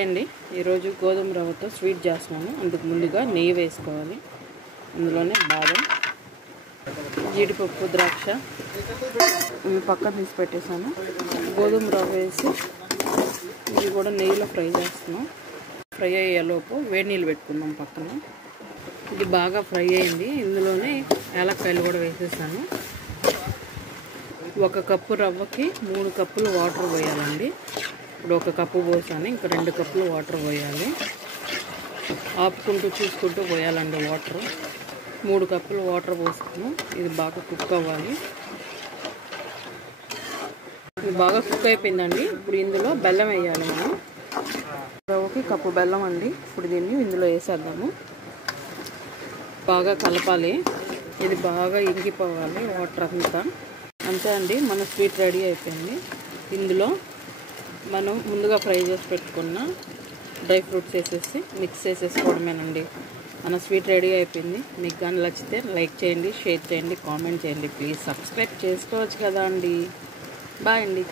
అండి ఈరోజు గోధుమ రవ్వతో స్వీట్ చేస్తున్నాను. అందుకు ముందుగా నెయ్యి వేసుకోవాలి. అందులోనే బాదం, జీడిపప్పు, ద్రాక్ష ఇవి పక్కన తీసి పెట్టేసాను. గోధుమ రవ్వ వేసి ఇవి కూడా నెయ్యిలో ఫ్రై చేస్తున్నాం. ఫ్రై అయ్యేలోపు వేడి నీళ్ళు పెట్టుకుందాం పక్కన. ఇది బాగా ఫ్రై అయింది. ఇందులోనే యాలక్కాయలు కూడా వేసేసాను. 1 కప్పు రవ్వకి 3 కప్పులు వాటర్ పోయాలండి. ఇప్పుడు 1 కప్పు పోసాను, ఇంకా 2 కప్పులు వాటర్ పోయాలి. ఆపుకుంటూ చూసుకుంటూ పోయాలండి వాటర్. 3 కప్పులు వాటర్ పోస్తాను. ఇది బాగా కుక్ అవ్వాలి. ఇది బాగా కుక్ అయిపోయిందండి. ఇప్పుడు ఇందులో బెల్లం వేయాలి. మనం రవ్వకి కప్పు బెల్లం అండి. ఇప్పుడు దీన్ని ఇందులో వేసేద్దాము. బాగా కలపాలి. ఇది బాగా ఇంకిపోవాలి వాటర్ అంతా. అంతే అండి, మన స్వీట్ రెడీ అయిపోయింది. ఇందులో మనం ముందుగా ఫ్రై చేసి పెట్టుకున్న డ్రై ఫ్రూట్స్ వేసేసి మిక్స్ చేసేసుకోవడమేనండి. మన స్వీట్ రెడీ అయిపోయింది. మీకు కానీ నచ్చితే లైక్ చేయండి, షేర్ చేయండి, కామెంట్ చేయండి. ప్లీజ్ సబ్స్క్రైబ్ చేసుకోవచ్చు కదా అండి. బాయ్ అండి.